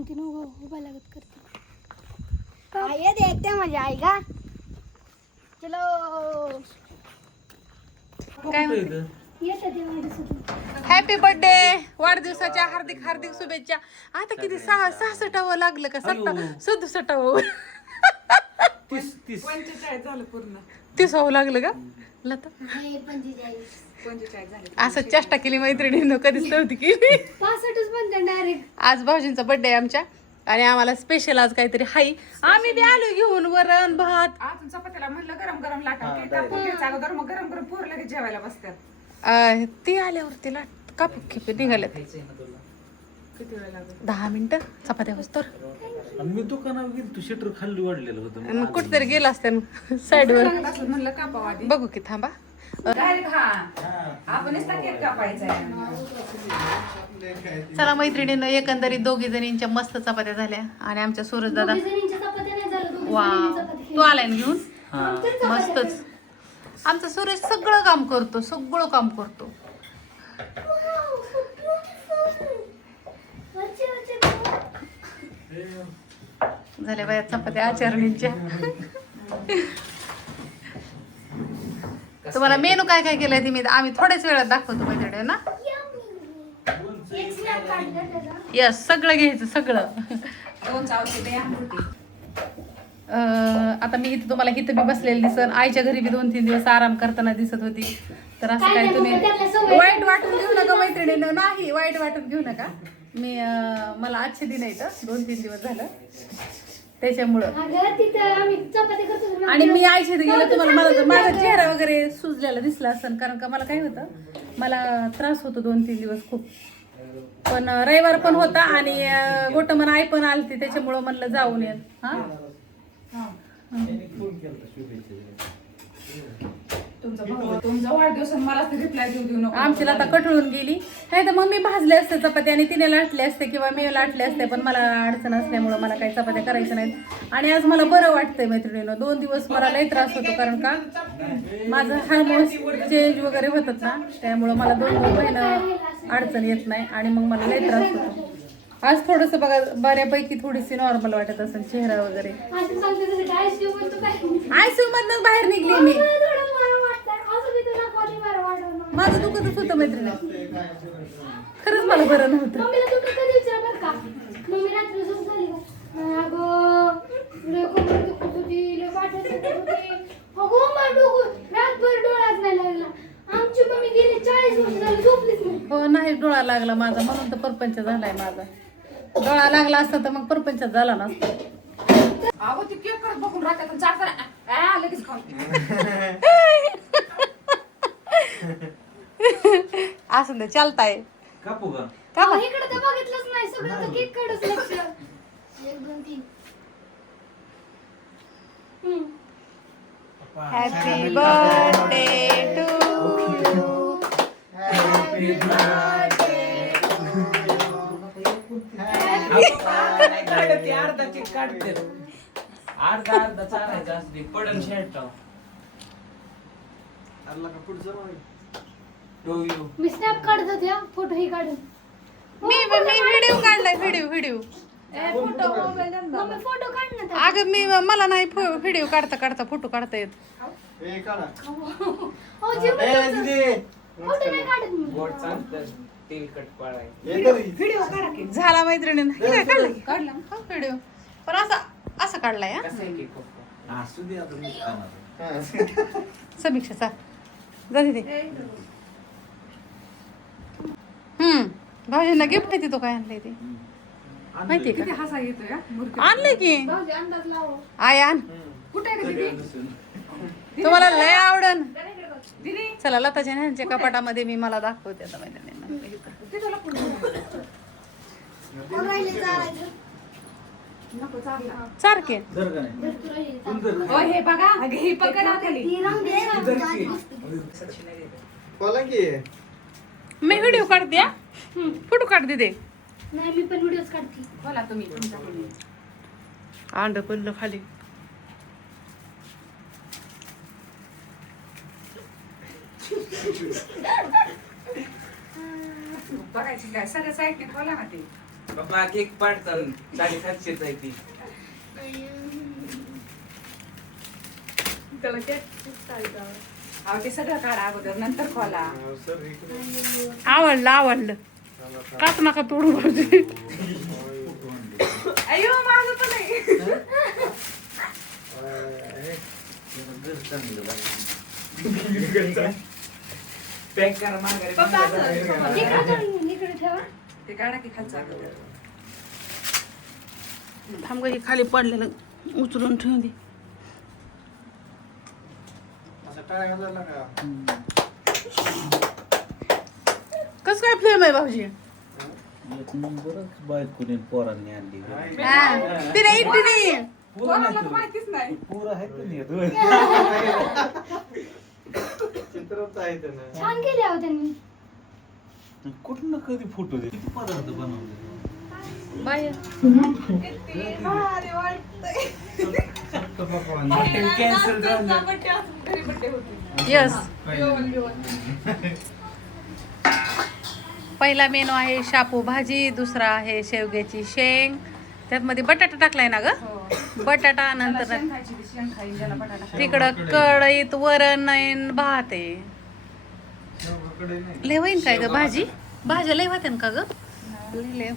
म्हणते ना उभा लागत करते ये देखते मजा आएगा चलो काय म्हणते? हॅपी बर्थडे वाढदिवसाच्या हार्दिक हार्दिक शुभेच्छा. आता किती 66 लागलं का 67 झालं पूर्ण 30 व्हावं लागलं का लता 45 झाले. असं चेष्टा केली मैत्रिणीनं कधीच नव्हती केली. 65च म्हणते डायरेक्ट. आज भाऊजींचा बर्थडे आहे आमच्या आणि आम्हाला स्पेशल आज काहीतरी हाई. आम्ही बी आलो घेऊन वरण भात. आज चपात्याला म्हणलं गरम गरम लाटा अगोदर मग गरम गरम पोर लगेच जेवायला बसतात. ती आल्यावर तिला कापू खेपे निघाल्यात. किती वेळ लागेल? 10 मिनिटं चपात्या बसतर मी दुकानावर गेलो तू शटर खाली वाढलेलं होतं कुठेतरी गेला असत्या साईडवर. म्हणलं कापाव आधी. बघू की थांबा. डायरेक्ट हा आपणच केक कापायचा. चला मैत्रिणीनं एकंदरीत दोघी जणींच्या मस्त चपात्या झाल्या आणि आमच्या सूरज दादा वा तू आलाय ना घेऊन मस्तच. आमचा सूरज सगळं काम करतो. झाल्या बाया चपात्या आचारणींच्या. तुम्हाला मेनू काय काय केलंय ते आम्ही थोड्याच वेळात दाखवतो मैत्रिणी ना. यस सगळं घ्यायचं सगळं. आता मी इथं तुम्हाला इथं बी बसलेली दिसन. आईच्या घरी बी 2-3 दिवस आराम करताना दिसत होती. तर असं काय तुम्ही वाईट वाटून घेऊ नका मैत्रिणीनं. नाही वाईट वाटून घेऊ नका. मी मला आजचे दिन आहे 2-3 दिवस झालं त्याच्यामुळं. आणि मी आईच्या इथे गेलं तुम्हाला माझा चेहरा वगैरे सुजलेला दिसला असेल कारण का मला काय होतं मला त्रास होतो 2-3 दिवस खूप. पण रविवार पण होता आणि गोटमन आई पण आलती त्याच्यामुळं म्हणलं जाऊन येईल. तुमचा वाढदिवस मला रिप्लाय देऊ नको. आमची आता कटळून गेली. नाही तर मग मी भाजले असते चपात्या आणि तिने लाटले असते किंवा मी लाटले असते पण मला अडचण असल्यामुळं मला काही चपात्या करायच्या नाहीत. आणि आज मला बरं वाटतंय मैत्रिणीनं. 2 दिवस मला लई त्रास होतो कारण का माझं हार्मोन्स चेंज वगैरे होतात ना त्यामुळं मला 2 महिने अडचण येत नाही आणि मग मला लई त्रास होतो. आज थोडस बघा बऱ्यापैकी थोडीशी नॉर्मल वाटत असेल चेहरा वगैरे. आयसीयू मधनं बाहेर निघली मी. माझं दुखतच होतं मैत्रिणी खरंच मला बरं नव्हतं. हो नाही डोळा लागला माझा म्हणून तर परपंच झालाय माझा. डोळा लागला असता तर मग परपंच झाला नसता. अगो ती केक करत बघून राहतात चार लगेच खाऊन. असं ते चालताय कापू का इकडे तर बघितलंच नाही सगळं तर केक कडच लक्ष. 1 2 3 happy birthday to you. Happy birthday अर्धाची काढते अर्धा चारायचं असते पडन शर्ट मी स्नॅप काढत होते फोटो ही काढून. मी व्हिडिओ काढलाय व्हिडिओ फोटो काढ ना. अगं मी मला नाही व्हिडिओ काढता फोटो काढता येत. झाला मैत्रिणीनं काढला व्हिडिओ पण असं काढलाय. समीक्षा जाते ते. भाऊजींना गिफ्ट आहे तो काय आणलंय ते माहितीये का? हसा येतोय आणलंय की आय आण कुठे तुम्हाला लय आवडन. चला लताच्या ह्यांच्या कपाटामध्ये मी मला दाखवते आता सारखे. हे बघा हे मी व्हिडिओ काढते फोटो काढते ते. नाही मी पण व्हिडिओज काढते. बोला तुम्ही अंड पडलं खाली. बघायची काय सगळं साईडने खोला ना ते पप्पा केक पाडतात 750 आहे ती. अहो ते सगळं काढा अगोदर नंतर खोला. आवडलं काच नका तोडू भाऊजी. अयो माझं पण आहे. पॅक करा माघारी. पप्पा असं इकडे ठेवा. ते काढा की खालचं अगोदर. थांब गं, हे खाली पडलेलं उचलून ठेवून दे. कस काय फ्लेम आहे भाऊजी? एक नंबरच बायकोने पोरांनी आणली. तिने एकटीने कोणाला तर माहितीच नाही. पोरं आहेत का नाही? छान केले आहो त्यांनी. कुठं ना कधी फोटो दे. किती पदार्थ बनवले. बाय. किती भारी वाटतंय. हॉटेल कॅन्सल झालं. घरी बड्डे होते. यस. जेवण जेवण. पहिला मेनू आहे शापू भाजी, दुसरा आहे शेवग्याची शेंग, त्यात मध्ये बटाटा टाकलाय ना ग. बटाटा नंतर शेंग खायची ती, शेंग खाईन ज्याला बटाटा खायचा. तिकडं कढईत वरण आहे, भात आहे. लय होईन काय ग भाजी? भाज्या लय होत्या का ग? लय.